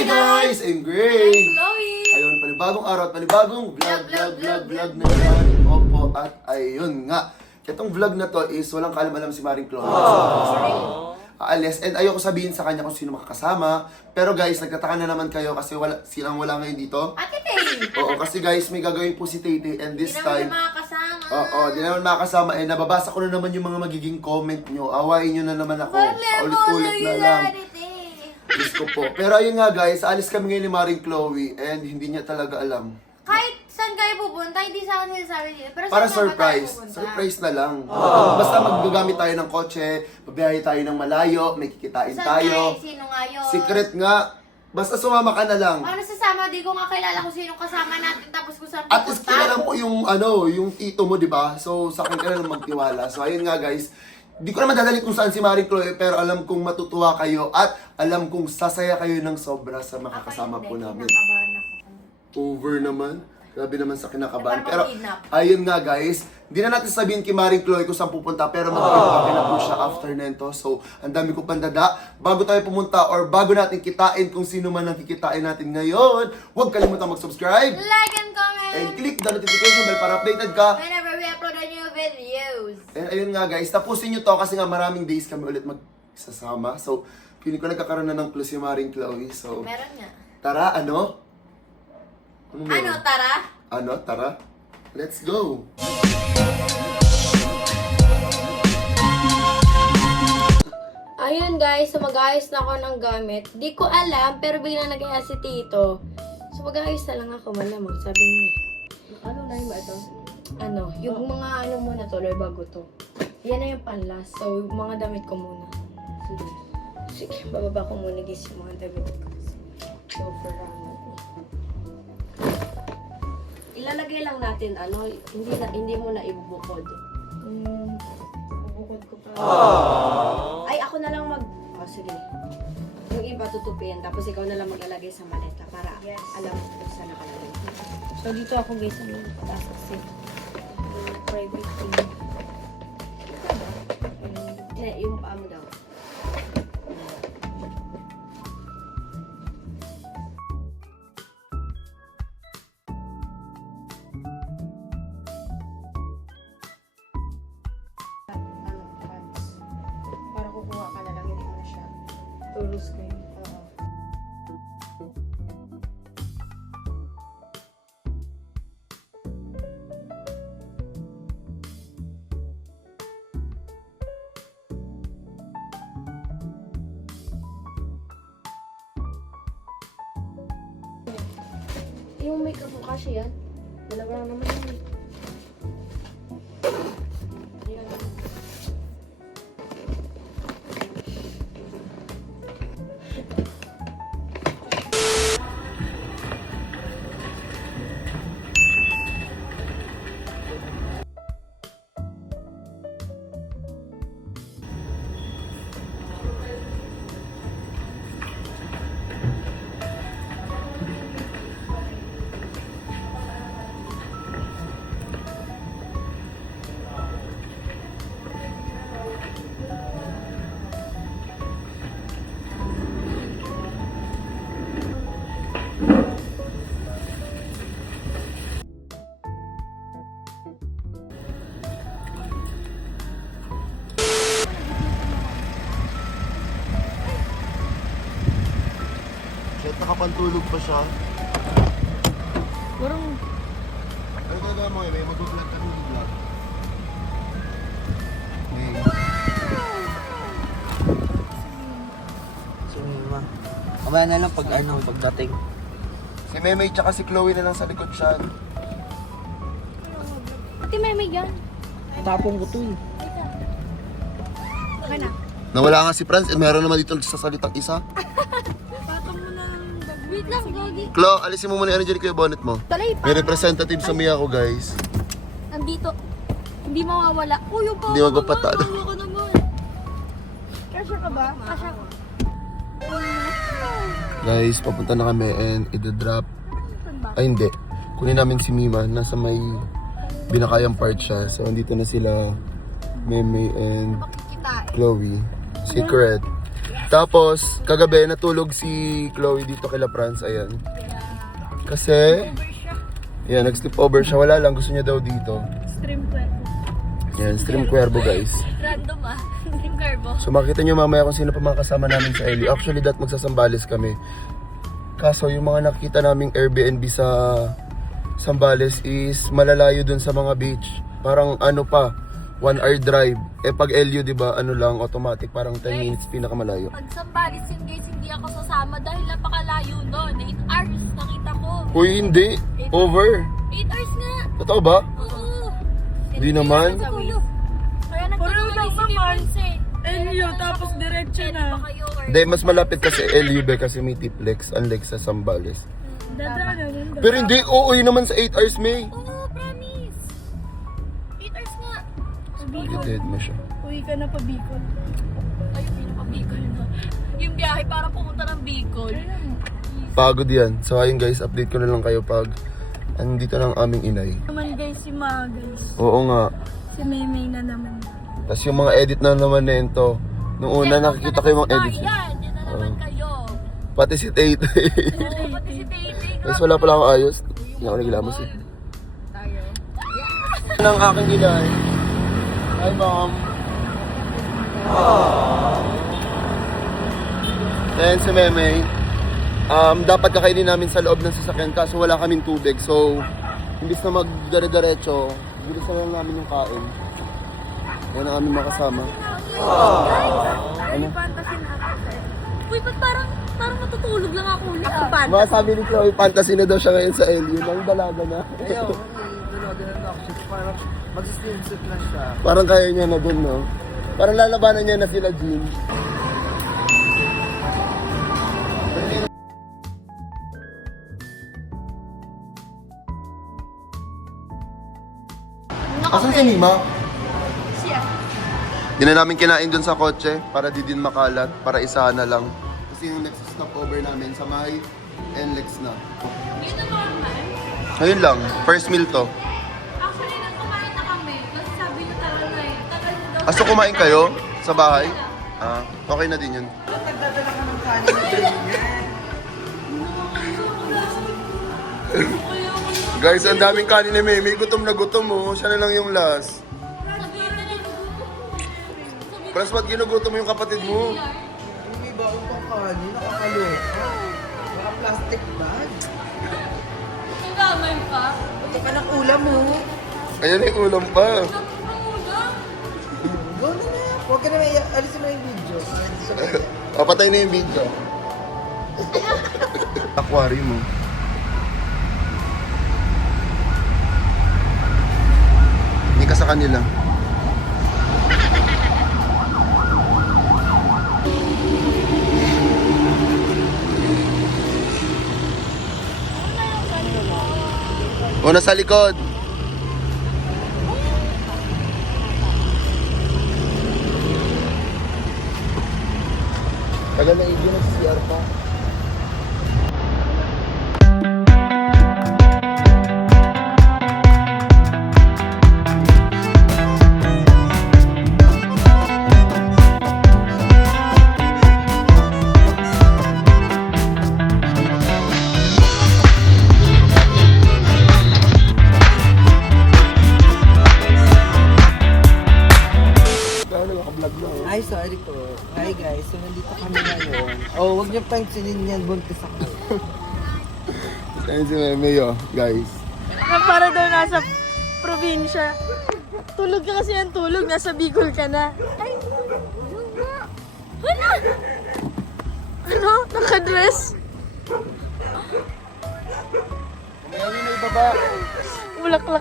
Hi guys! I'm Gray! I'm Chloe! Ayun, panibagong araw at panibagong vlog na naman. Opo, at ayun nga. Itong vlog na to is walang kaalam-alam si Maring Chloe. Aalis. And ayoko sabihin sa kanya kung sino makakasama. Pero guys, nagtataka na naman kayo kasi silang wala ngayon dito. Ate Tay! Oo, kasi guys, may gagawin po si Tete. And this Hindi time, naman makakasama. oo, di naman makakasama. Eh, nababasa ko na naman yung mga magiging comment nyo. Awayin nyo na naman ako. Ulit-ulit na lang. Diyos ko po. Pero ayun nga guys, alis kami ngayon ni Maring Chloe and hindi niya talaga alam. Kahit saan kayo pupunta, hindi sa akin sinasabi dito. Pero Para saan nga ba tayo surprise. pupunta? Surprise na lang. Basta magagamit tayo ng kotse, babiyahe tayo ng malayo, may kikitain Saan tayo. nga? Sino nga yun? Secret nga. Basta sumama ka na lang. Ano sasama? Di ko nga kilala kung sino kasama natin tapos kung saan At least kilala po yung yung tito mo, di ba? So sa akin ka na lang magtiwala. So ayun nga guys. Di ko naman dadalhin kung saan si Maring Chloe, pero alam kong matutuwa kayo at alam kong sasaya kayo ng sobra sa makakasama po namin. Over naman. Grabe naman sa kinakabahan. Pero ayun nga guys, hindi na natin sabihin kay Maring Chloe kung saan pupunta, pero mag-iipake na po siya after nento. So, ang dami ko pandada. Bago tayo pumunta or bago natin kitain kung sino man ang kikitain natin ngayon, huwag kalimutan mag-subscribe Like and comment! and click the notification bell para updated ka. Whenever we upload a new videos. And ayun nga guys, tapusin nyo to kasi nga maraming days kami ulit magsasama. So, feeling ko nagkakaroon na ng clue si Maring Chloe. So, Meron nga. tara, ano? meron? Ano, tara? Ano? Tara. Let's go! Ayun guys, so mag-ayos na ako ng gamit. Di ko alam, pero biglang nag-ayos si Tito. So mag-ayos na lang ako, malamang, sabi niya. Ano na yung ito? Ano, yung mga ano muna to, or bago to. Yan na yung panlast. So, yung mga damit ko muna. Sige. Sige, bababa ko muna guys yung mga damit ko. So, for Ilalagay lang natin ano, hindi mo na ibubukod. bukod ko pa. Ay ako na lang sige. Yung iba tutupin tapos ikaw na lang maglalagay sa maleta para alam mo kung saan nakalagay. So, dito ako guys, sa may taas kasi. Private thing. Yung paa mo daw. Para kukuha ka na lang, hindi mo na siya. Tulus ko yun. Oo. Yung makeup mo kasi yan. Dalawa lang naman yun eh. Yan. Shit, nakapantulog pa siya. Parang, Ano gagawin mo eh? May mag-vlog ka ng vlog. Hey. Si Mima. Kamaya na lang pag pagdating. Si Memay tsaka si Chloe na lang sa likod siya. Ate Memay yan. Tapong ko to eh. Okay na. Nawala nga si Franz, meron naman dito nagsasalitang isa. Wait lang, Gogi. Chloe, alisin mo muna yung energy ko yung bonnet mo. Talay pa. May representative sa Mia ko, guys. Andito. Hindi mawawala. Uy, yung Hindi magpapatalo. Ako naman. Kasha ka ba? Kasha ko. Guys, papunta na kami and i-drop. Ay, hindi. Kunin namin si Mima. Nasa may binakayang part siya. So, andito na sila, Meme and Kita. Chloe. Secret. Tapos, kagabi natulog si Chloe dito kila Franz, ayan. Kasi, yan, nag-sleep over siya. Wala lang, gusto niya daw dito. Stream Cuervo. Yan, Stream Cuervo guys. Random Stream Cuervo. So makita nyo mamaya kung sino pa mga kasama namin sa LU. Actually, that magsasambales kami. Kaso yung mga nakikita naming Airbnb sa Sambales is malalayo dun sa mga beach. Parang ano pa, 1 hour drive. Eh pag LU, di ba, ano lang, automatic, parang 10 minutes pinakamalayo. Pag Sambales yun guys, hindi ako sasama dahil napakalayo doon. 8 hours nakita ko. Uy, hindi. Over. 8 hours nga. Totoo ba? Oo. Di naman. Kaya nagtanong lang si Prince eh. LU, tapos diretso na. Hindi, mas malapit kasi LU be kasi may tiplex, unlike sa Sambales. Dadaanan. Pero hindi, uuwi naman sa 8 hours, May. Oo, promise. 8 hours nga. Dead mo siya. Uwi ka na pa Bicol. Ay, pinaka-Bicol na. Yung biyahe para pumunta ng Bicol. Pagod yan. So ayun guys, update ko na lang kayo pag andito na ang aming inay. Naman guys, si Ma guys. Oo nga. Si Maymay na naman. Tapos yung mga edit na naman nito. Nung una nakikita ko yung mga edits. Yan na naman kayo. Pati si Tate. Oo, pati si Tate. Guys, wala pala akong ayos. Hindi ako naglamos eh. Tayo. Ang aking inay. Hi mom. Then si Memey. Dapat kakainin namin sa loob ng sasakyan kaso wala kaming tubig. So, imbis na magdare-diretso, bilis na lang namin yung kain. Yan ang aming makasama. Ano? Uy, ba't parang matutulog lang ako ulit? Ako pa. Mga sabi ni Chloe, fantasy na daw siya ngayon sa LU. Nang dalaga na. Ayaw, dalaga na ako. Parang mag-swimsuit na siya. Parang kaya niya na dun, no? Parang lalabanan niya na sila Jean. Asan si Nima? Siya. Di na namin kinain dun sa kotse para di din makalat, para isahan na lang. Kasi yung next stopover namin sa May NLEX na. Yun na normal. Ayun lang, first meal to. Actually, nagkumain na kami. Kasi sabi niyo tagal na eh. Tagal na daw. Aso kumain kayo sa bahay? Ah, okay na din yun. Nagdadala ka ng kanin na ganyan. Guys, ang daming kanin ni Mimi. Gutom na gutom mo. Siya na lang yung last. Plus, ba't ginugutom mo yung kapatid mo? May baong pang kanin, nakakaloka. Naka-plastic bag. Nagamay pa. Ito ka ng ulam mo. Ayan yung ulam pa. Go na na. Huwag ka na may alisin mo yung video. Papatay na yung video. Aquarium mo. Hindi ka sa kanila. O, nasa likod. Tagal na ibig ng CR pa. Ay, sorry po. Hi guys, so nandito kami ngayon. Oh, huwag niyo pansinin yan, buntis ako. Ayun si Meme, oh, guys. Na para daw nasa probinsya. Tulog ka kasi ang tulog, nasa Bicol ka na. Ay, wala! Ano? Nakadress? Mayroon na ibaba.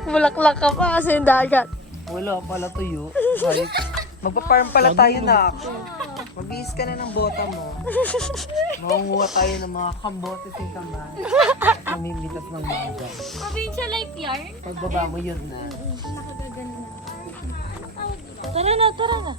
Bulaklak ka pa kasi yung dagat. Wala pala tuyo. Kahit magpa-farm pala tayo na ako. Magbihis ka na ng bota mo. Makunguha tayo ng mga kambote sa kamay. Namimitas ng mga. Provincial life yarn? Pagbaba mo yun na. Tara na, tara na.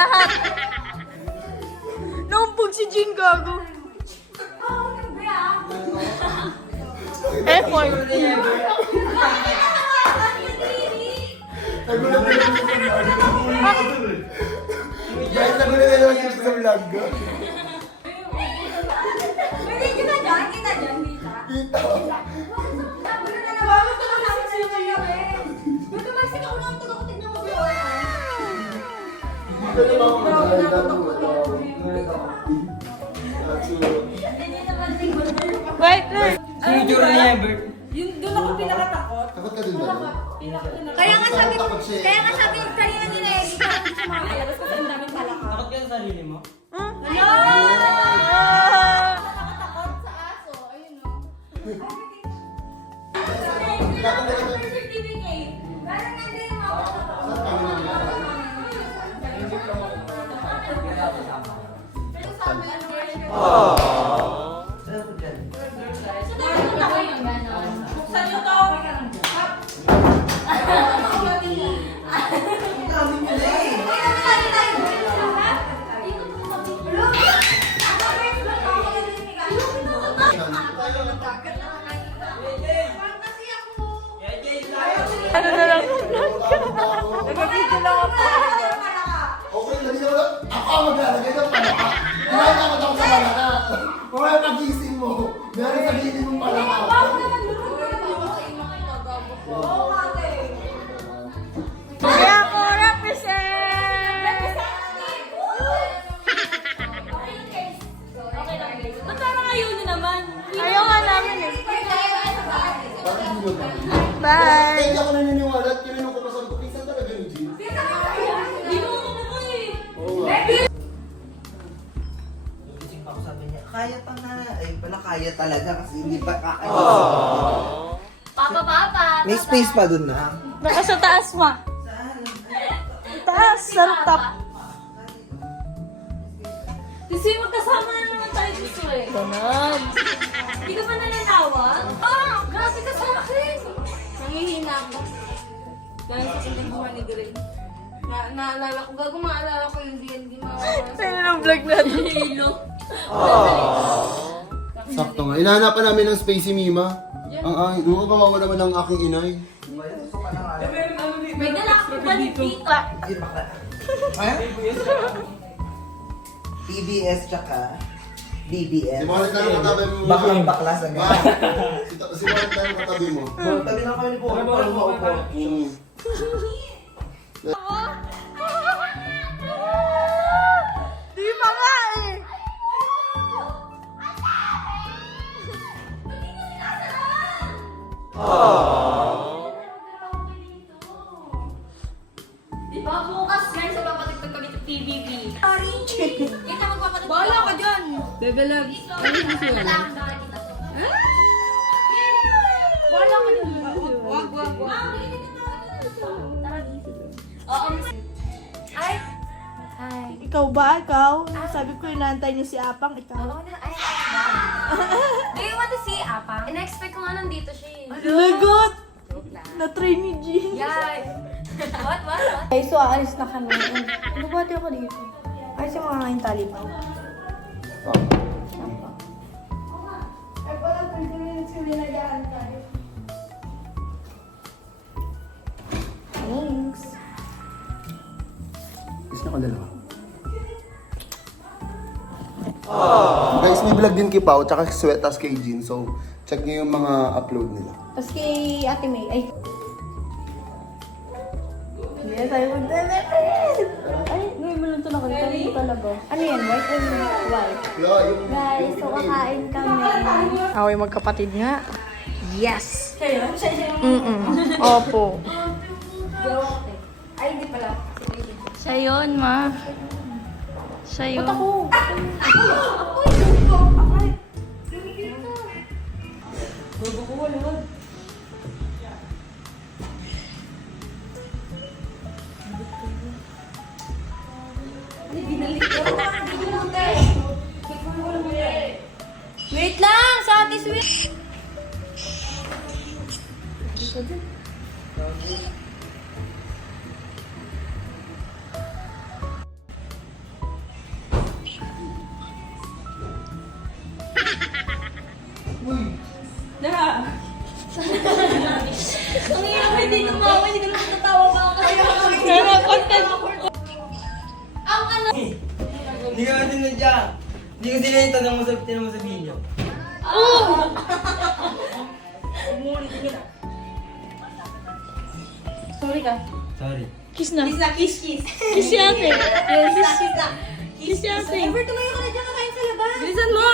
lahat. Naumpog si Jean, gago. Effort. Guys, nagulat na naman yung sa vlog. Dito. Dito naman ako Wait, wait. Takot ka din ba? Kaya nga sabi, Takot siya. kaya nga sabi kanina nila eh, di ka sumakalabas kasi ang daming palaka. Takot ka sa sarili mo? Ano na lang? Nagpapigil lang ako. Okay, lagi na ako ang maglalagay ng palaka. Nakatakot ako sa palaka. Mamaya pagising mo, meron sa gilid mong palaka. Kaya ako represent! Ba't parang ayaw niyo naman? Ayaw nga namin eh. Parang hindi mo ba? Bye! Hindi ako naniniwala at kinanong ko pa sa ko, pinsan talaga ni Jean. Hindi mo ako eh. Oo nga. Gising pa ako, sabi niya, kaya pa na. Ay, pala kaya talaga kasi hindi pa kakaya. Papa. May space pa dun na. Baka sa taas mo. Taas, sa top. Kasi magkasama na naman tayo dito eh. Ganon. Hindi ka pa nananawa? Ah! Grabe ka sa akin! Nangihina ako. Dahil sa pinagbuhan ni Greg. Naalala ko, gago maalala ko yung D&D mawawala. Sino ng vlog natin? Sakto nga. Inahanapan namin ng space si Mima. Ang angin. Doon ko gumawa naman ng aking inay. May dala akong balik dito. Hindi bakla. Ha? PBS tsaka BBS. Si Morit na lang katabi mo. Baklang bakla sa gano'n. Si Morit na lang katabi mo. Tabi lang kami ni Buko. Parang maupo. Di pa nga eh. Di ba bukas guys, magpapatagtag kami sa TVP. Sorry! Ito magpapatagtag. Bahala ka dyan! Bebe Labs. Ano yung gusto yan? Bahala ka dyan. Wag. Ay! Ikaw ba? Ikaw? Sabi ko inaantay niyo si Apang. Ikaw? Do you want to see Apa? In-expect ko nga nandito siya eh. Lagot! Na-try ni Jean. Yeah. What? Okay, so aalis na kami. Nabati ako dito. Ayos yung mga ngayon tali pa. Ay, parang 20 minutes yung linayaan tayo. Thanks. Is na ko dalawa. Guys, may vlog din kay Pao, tsaka Swetas kay Jean. So, check nyo yung mga upload nila. Tapos kay Ate May. Ay. Yes, tayo mag-telepon. Ay, gawin mo lang ito na kanita. Hindi talaga. Ano yan? White or white? Guys, so kakain kami. Away magkapatid nga. Yes! Opo. Ay, hindi pala. Siya yun, ma. Siya yun. Ba't ako? Wait lang! Sa atis wait! Hindi ka natin nadya. Hindi ko sila yung tanong mo sa video. Sorry ka. Sorry. Kiss na. Kiss. Kiss si ate. Kiss si ate. Ever, tumayo ka na dyan kakain sa labas. Bilisan mo!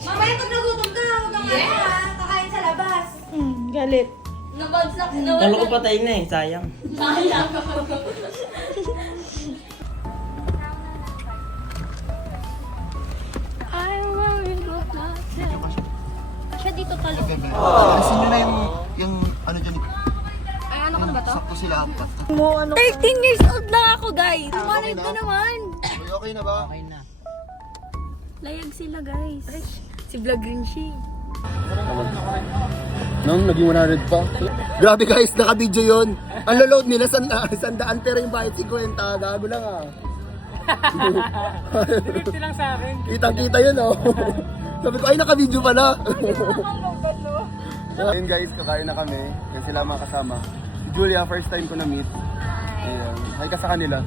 Mamaya pag nagutom ka, huwag kang kakain sa labas. Galit. Nabagsak. Kala ko patay na eh, sayang. I worry about nothing. Siya dito talit. Kasi nyo na yung ano dyan. Ay, ano ka na ba to? Sakto sila apat. 13 years old lang ako, guys. Okay na? naman. Okay na ba? Layag sila, guys. Si Vlog rin siya. Nang naging 100 pa. Grabe guys, naka-video yun. Ang load nila, sandaan pero yung bayad 50. Gago lang ah. lang sa akin. Kitang-kita yun oh. Sabi ko, ay naka-video pala. Ayun guys, kakain na kami. Yan sila mga kasama. Si Julia, first time ko na-meet. Ayan. Hi ka sa kanila.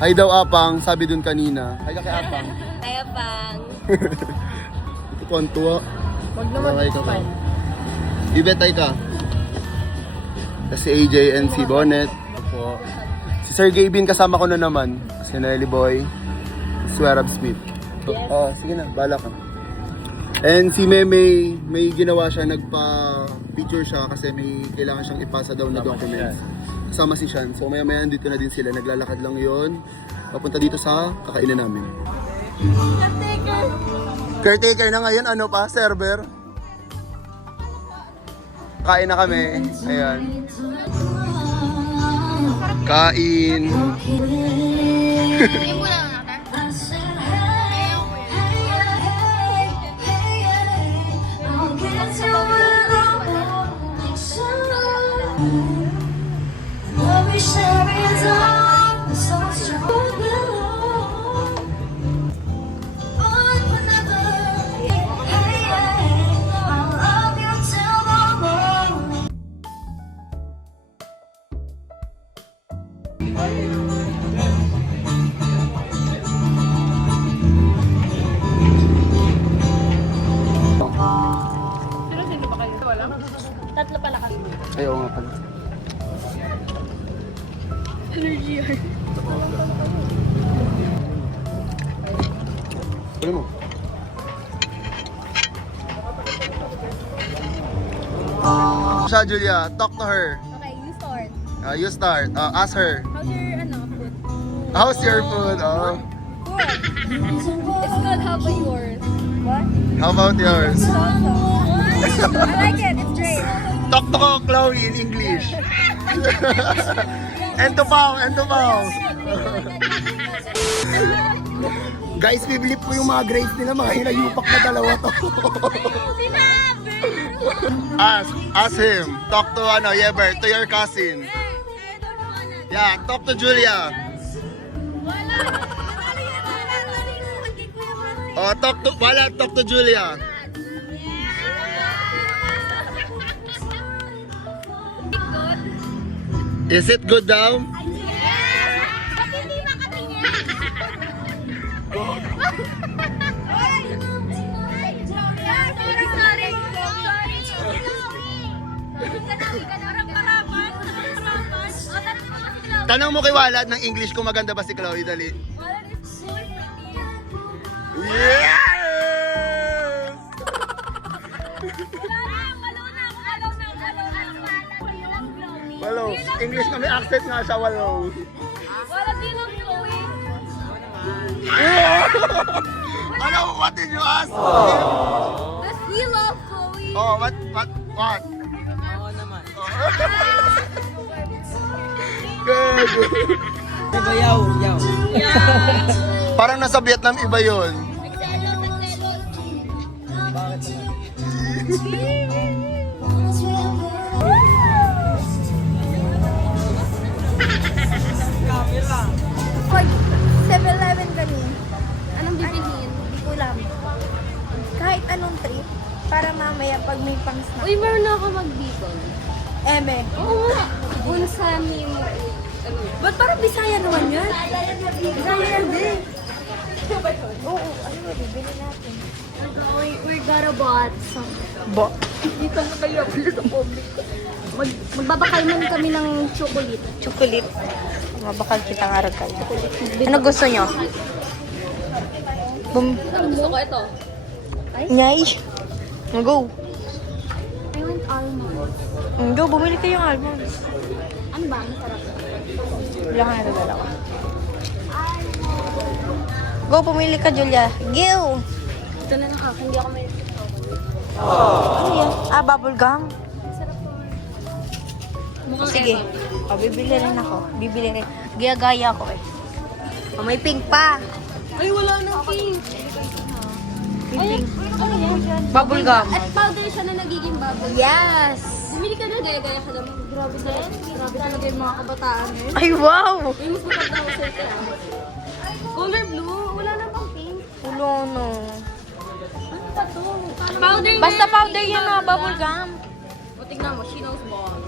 Hi daw Apang, sabi dun kanina. Hi ka kay Apang. Ay, Apang. Ito po ang tuwa. Huwag naman expand. Ibet, hi ka. Kasi AJ and si Bonnet. Opo. Si Sir Gavin kasama ko na naman. Si Nelly Boy. Swerab Smith. Oh, sige na, bala ka. And si Meme, may ginawa siya, nagpa-picture siya kasi may kailangan siyang ipasa daw na documents. Kasama si Sean. So maya-maya dito na din sila. Naglalakad lang yon. Papunta dito sa kakainan namin. Caretaker na ngayon. Ano pa? Server? Kain na kami. Ayan. Kain. Tatlo pala kami. Ayaw nga pala. Energy heart. Pwede mo. Siya, Julia. Talk to her. Okay, you start. You start. Ask her. How's your, How's your food? food? Oh. Good. It's good. How about yours? What? How about yours? I like it. It's great. Talk to Chloe in English. And to Pao, and to Pao. Guys, bibilip ko yung mga grades nila, mga hinayupak na dalawa to. Ask him. Talk to Yeber, to your cousin. Yeah, talk to Julia. Oh, talk to Julia. Is it good daw? Tanong mo kay Walad ng English kung maganda ba si Chloe, dali. Yes! Walo. English na may accent nga siya, walo. Wala dilog, Chloe. Ano? What did you ask? Does he love Chloe? Oh, what? Oo naman. Good. Diba yaw? Parang nasa Vietnam iba yun. Pag 7-Eleven kami, anong bibiliin? Hindi ko alam. Kahit anong trip, para mamaya pag may pang-snack. Uy, meron na ako mag-bacon. Eme. Oo nga. unsa nimo Ba't parang Bisaya naman yan? Bisaya yan din. Oo, ano ba, bibili natin. we gotta bought some. Hindi ka na kaya pala sa public. Magbabakal man kami ng chocolate. Chocolate. Mabakal kita nga rin kayo. Ano gusto nyo? Gusto ko ito. Nyay. Go. I want almond. Go, bumili kayong almonds. Ano ba? Ang sarap. Wala ka na dalawa. Go, pumili ka, Julia. Gil! Ito na lang akin. Hindi ako may Ano yan? Bubble gum. mukhang Sige. Bibili rin ako. Bibili rin. Gaya-gaya ako eh. May pink pa. Ay, wala nang pink. May pink. Ano yan? Bubble gum. At powder siya na nagiging bubble. Yes! Bumili ka na, gaya-gaya ka naman. Grabe din. Grabe talaga yung mga kabataan eh. Ay, wow! Ay, mas maganda ako sa ito. Color blue. Wala na pang pink. Ulo, no. Ano ba to? Powder na. Basta powder yan na, bubble gum. O, tignan mo. She knows ball.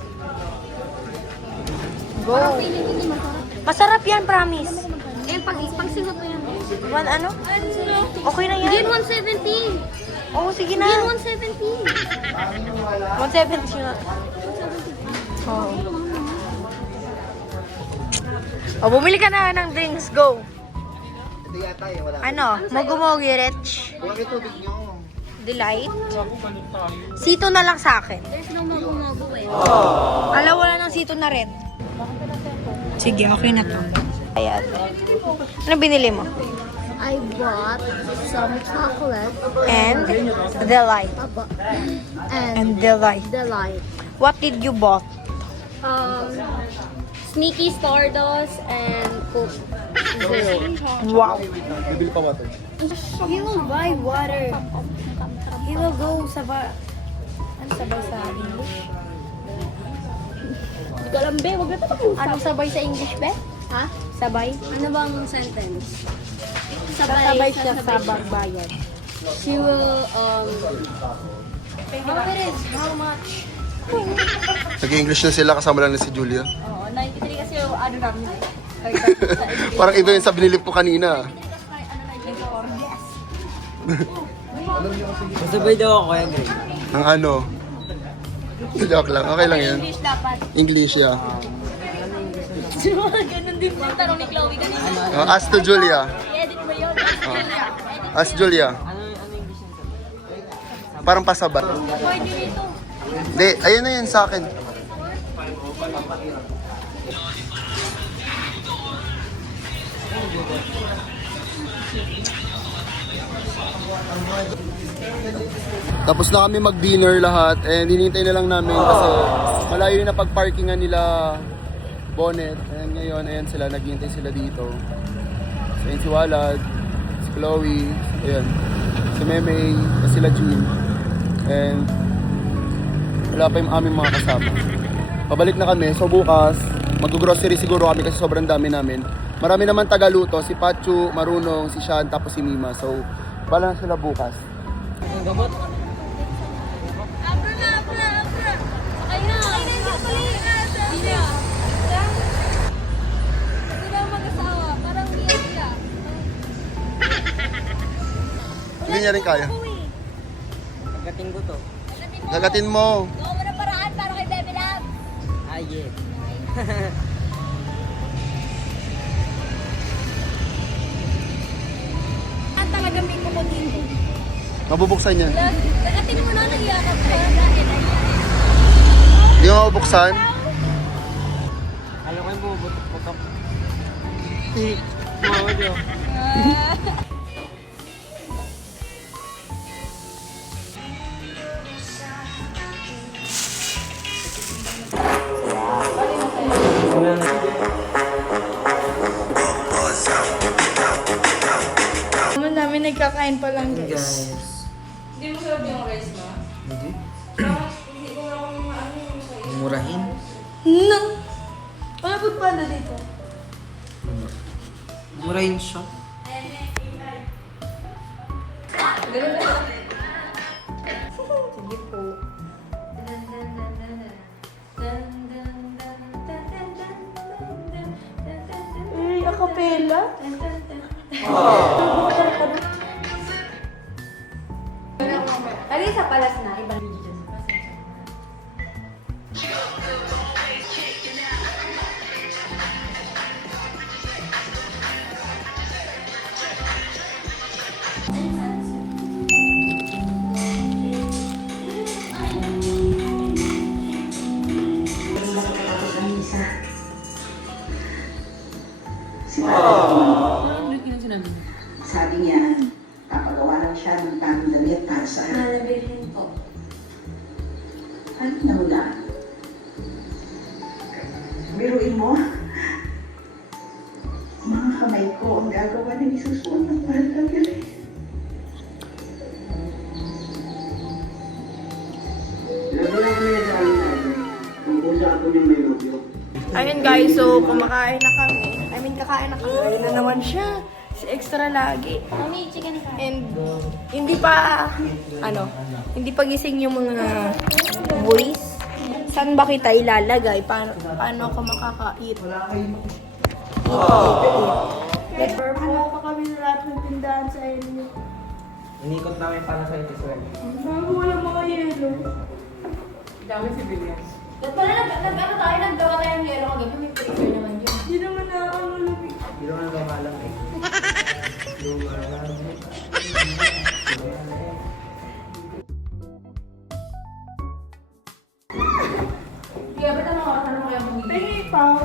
Go. Feeling hindi masarap. Masarap yan, promise. Eh, pag singot mo yan. One ano? Okay na yan. Gain 170. Oo, sige na. Gain 170. 170 nga. Oo. Oh, bumili ka na ng drinks. Go. Ano? Mogumogi Rich? Delight? Sito na lang sa akin. There's no mogo-mogo eh. Alam, wala nang sito na red. Sige, okay na to. Ayan. Ano binili mo? I bought some chocolate And delight. And delight. delight. What did you bought? Sneaky Stardust and Coke Zero. Wow. Bibili pa water. He will buy water. He will go sa ano sabay sa English? Galambe, wag na ito. Anong sabay sa English, be? Ha? Sabay? Ano bang sentence? Sabay siya sa bagbayan. She will, How it is? How much? Nag-English na sila, kasama lang na si Julia. Oo, 93 kasi yung ano namin. Parang iba yung sa binili po kanina. Masabay daw ako kaya Greg. Ang ano? Joke lang, okay lang yan. English dapat. English, yeah. Ganun din po yung tanong ni Chloe kanina. Ask to Julia. I-edit mo yun. Ask Julia. Ano English yan? Parang pasabat. Pwede dito. Hindi, ayun na yun sa akin. Tapos na kami mag-dinner lahat and hinihintay na lang namin kasi malayo yung napag-parkingan nila Bonnet. And ngayon, ayan sila, naghihintay sila dito. So, ayan si Walad, si Chloe, ayan, si Memey, sila Jean. And wala pa yung aming mga kasama. Pabalik na kami. So bukas, mag-grocery siguro kami kasi sobrang dami namin. Marami naman tagaluto. Si Pachu, Marunong, si Sean, tapos si Mima. So, bala na sila bukas. Ang gamot? Hindi niya rin kaya. Pagkating ko to. Gagatin mo. Gawa mo ng paraan para kay Bebe Love. Ah, yeah. Ang talaga may kukutin. Mabubuksan yan. Nagatin mo na nagyakap ka. Hindi mo mabubuksan. Alam ko yung bumubutok-putok. Mawad yun. Naman namin nagkakain pa lang guys. Guys. Hindi mo sarap yung rice mo? Hindi. Hindi ko na kung ano yung sa'yo. Murahin. No! Ano po pala dito? Murahin siya. Sige po. Bella. Dali sa palas na. Ibang Sabi niya, papagawa lang siya ng tamang damit para sa akin. Nalabilhin po. Ano na wala? Biruin mo? Mga kamay ko ang gagawa ng isusuot ng mahal na galing. Ayun guys, so kumakain na kami. I mean, kakain na kami. Ayun na naman siya. Si Extra lagi. Mami, chicken fry. And hindi pa, hindi pa gising yung mga boys. Saan ba kita ilalagay? Paano ako makaka-eat? Eat. Purple pa kami na lahat ng tindahan sa inyo. Inikot namin para sa ito, sir. Bago wala mga yelo. Dami si Billions. Naggawa tayo ng yelo kagabi. May freezer naman yun. Hindi naman na lumig. Hindi naman nagkakalang eh. Kaya ba't ang mga tanong kaya mong Pengi pa.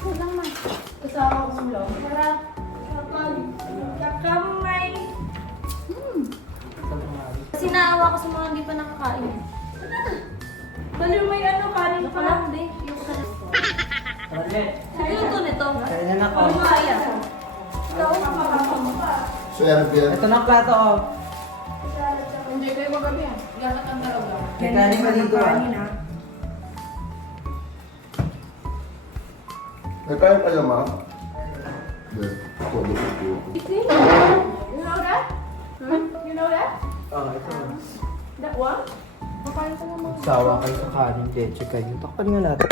Walang man. kasama ko sa long? Para kapag kakamay. Kasi naawa ko sa mga hindi pa nakakain. Dali may kanin pa. Wala, hindi. Yung kanin. Toilet. Siguro nito. Kaya na na ko. Kaya. Swerte yan. Ito na ang plato, oh. Enjoy kayo magabi yan. Gamit ang dalawa. May kanin pa dito, ah. May kaya kayo, ma? Yes. Ako, dito po. You know that? You know that? Oh, ito. That one? Sawa kayo sa kanin, leche kayo. Takpan nga natin.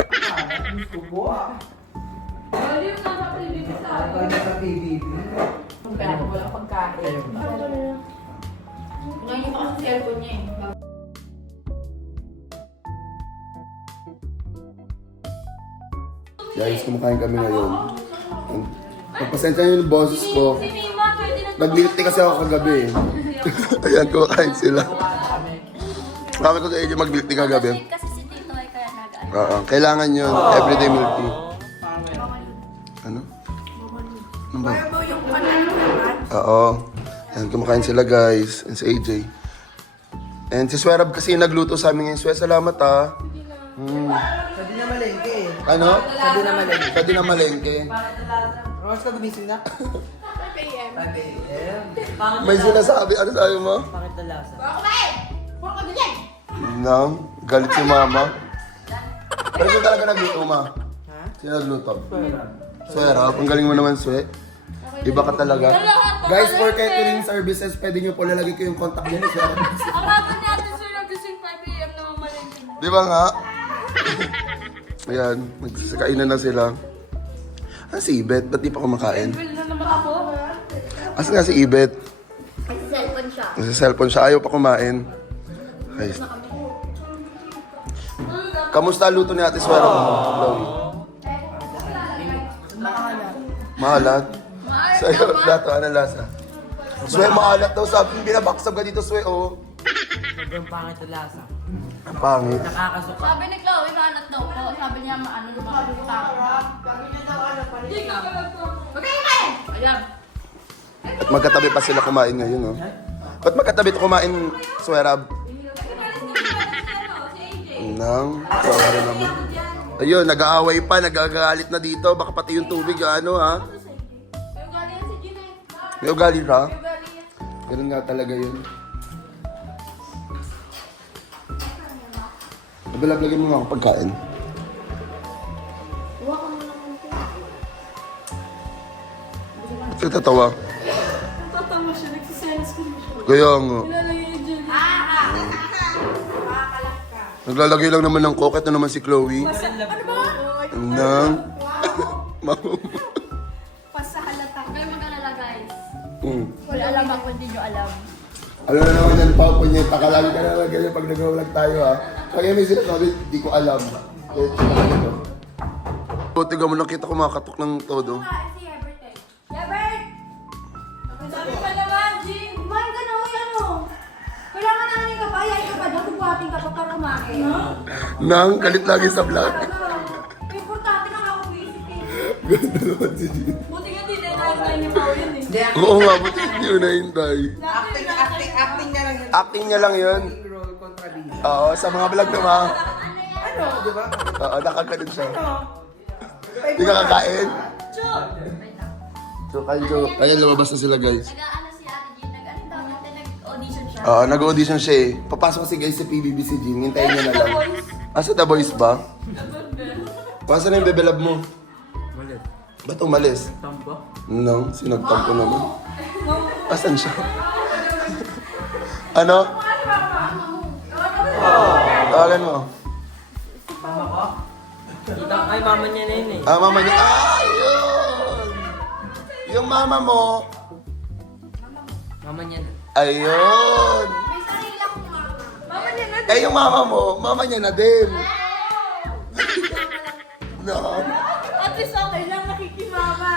Subo, ah. Bali yung nasa PBB sa akin. Takpan nga sa PBB. Pagkain, walang pagkain. Ngayon pa kasi cellphone niya eh. Guys, kumakain kami ngayon. Pagpasensya nyo yung boses ko. Nag-milk tea kasi ako kagabi. Ayan, kumakain sila. Sabi ko sa AJ mag-milk tea kagabi. Kasi si Tito ay kaya nag-ano. Oo, kailangan yun. Everyday milk tea. Ano? Ano ba? Oo. Ayan, kumakain sila guys. And si AJ. And si Swerab kasi nagluto sa amin ngayon. Swe, salamat ah. Sa di na malengke, eh. Ano? Sa di na malengke. Sa din na malengke. Oras ka gumising na? 5 a.m. May sinasabi. Ano sabi mo? Bakit na lasa? Nang, galit si mama. Pero sino talaga nagluto, ma? Ha? Sino nagluto? Pwera. Swerab, ang galing mo naman, Swe. Iba ka talaga. Guys, for catering services, pwede nyo po lalagay ko yung contact niya ni Swerab. Ang haba natin sir, nagising 5 a.m. na mamalengke. Di ba nga? Ayan, nagsasakainan na sila. Ah, si Ibet, ba't di pa kumakain? Bill na naman ako. Asa nga si Ibet? Kasi cellphone siya. Nasa cellphone siya, ayaw pa kumain. Guys. Kamusta ang luto ni Ate Swerab? Chloe? Maalat. Sa'yo, dato, ano lasa? Swe, maalat daw. Sabi, binabaksab ka dito, Swe, oh. Sobrang pangit na lasa. Ang pangit. Nakakasuka. Sabi ni Chloe, maanat daw po. Sabi niya, maano na makakita. Hindi ka. Magkaya kayo! Ayan. At magkatabi pa sila kumain ngayon, oh. Ba't magkatabi ito kumain, Swerab? Nang, sorry naman. Ayun, nag-aaway pa, nagagalit na dito. Baka pati yung tubig, ano, ha? May ugali yan si Gina. May ugali ka? May ugali yan. Ganun nga talaga yun. Nabalaglagan mo nga ako pagkain. Ito tatawa. Tatawa siya, nagsiselos ko na siya. Kaya nga. Lalagay niya dyan. Naglalagay lang naman ng coke. Ito naman si Chloe. Ano ba? Nang. Pasa. Wala alam ako, hindi nyo alam. Ano na naman yan, papunyeta ka lagi ka naman ganyan pag nag-vlog tayo ha. Kaya may sinasabi, di ko alam. Eh, Tiga mo, nakita ko makatok ng todo. Sabi pa naman, Jim. Kumain ka na, uy, ano? Kailangan namin ka pa, yain ka pa doon, bubuhatin ka pa para kumain. Nang, kalit lagi sa vlog. Importante na ako visit eh. Ganda naman si Jim. Buti nga din na ni Pao yun eh. Oo nga, buti hindi ko nahintay. Acting na lang yun. Acting niya lang yun. Role kontra bida. Oo, sa mga vlog na mga... Ano, di ba? Oo, nakaganon siya. Hindi ka kakain? So, kain Jo. Ayun, lumabas na sila guys. Nag-ano si Ate Jean, nag-audition siya. Oo, nag-audition siya eh. Papasok kasi guys sa PBB si Jim. Hintayin niya na lang. Asa The Boys ba? Pasa na yung bebelab mo? Malit. Ba't umalis? Tampa? No, sinagtampo naman. Asan siya? Ano? Tawagan mo. Ay, mama niya na yun eh. Ah, mama niya. Ah, yun! Yung mama mo. Mama niya na. Ayun! Eh, yung mama niya na din. No? At least okay lang nakikimama.